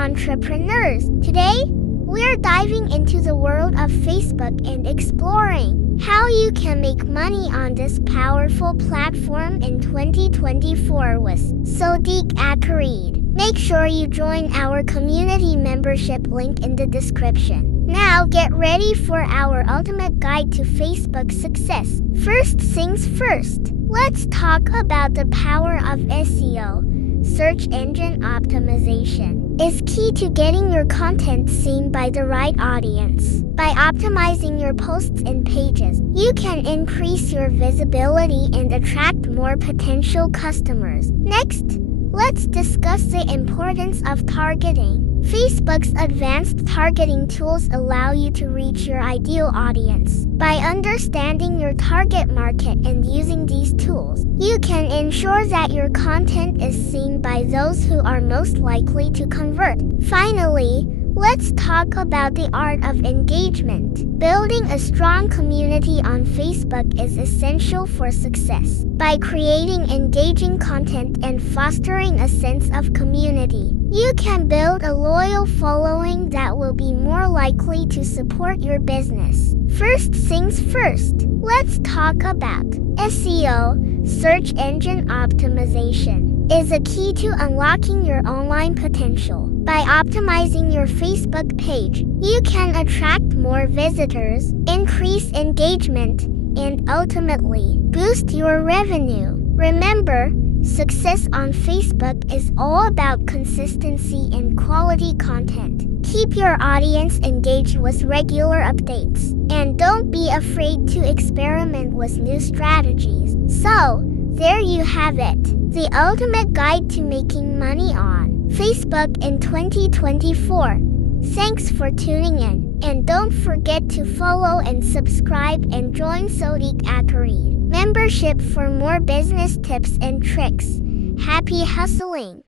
entrepreneurs. Today, we're diving into the world of Facebook and exploring how you can make money on this powerful platform in 2024 with Sodiq Akarid. Make sure you join our community membership link in the description. Now get ready for our ultimate guide to Facebook success. First things first, let's talk about the power of SEO. Search engine optimization is key to getting your content seen by the right audience. By optimizing your posts and pages, you can increase your visibility and attract more potential customers. Next, let's discuss the importance of targeting. Facebook's advanced targeting tools allow you to reach your ideal audience. By understanding your target market and using these tools, you can ensure that your content is seen by those who are most likely to convert. Finally, let's talk about the art of engagement. Building a strong community on Facebook is essential for success. By creating engaging content and fostering a sense of community, you can build a loyal following that will be more likely to support your business. First things first, let's talk about SEO. Search engine optimization is a key to unlocking your online potential. By optimizing your Facebook page, you can attract more visitors, increase engagement, and ultimately boost your revenue. Remember, success on Facebook is all about consistency and quality content. Keep your audience engaged with regular updates, and don't be afraid to experiment with new strategies. So, there you have it, the ultimate guide to making money on Facebook in 2024. Thanks for tuning in, and don't forget to follow and subscribe and join Sodiq Akarid membership for more business tips and tricks. Happy hustling!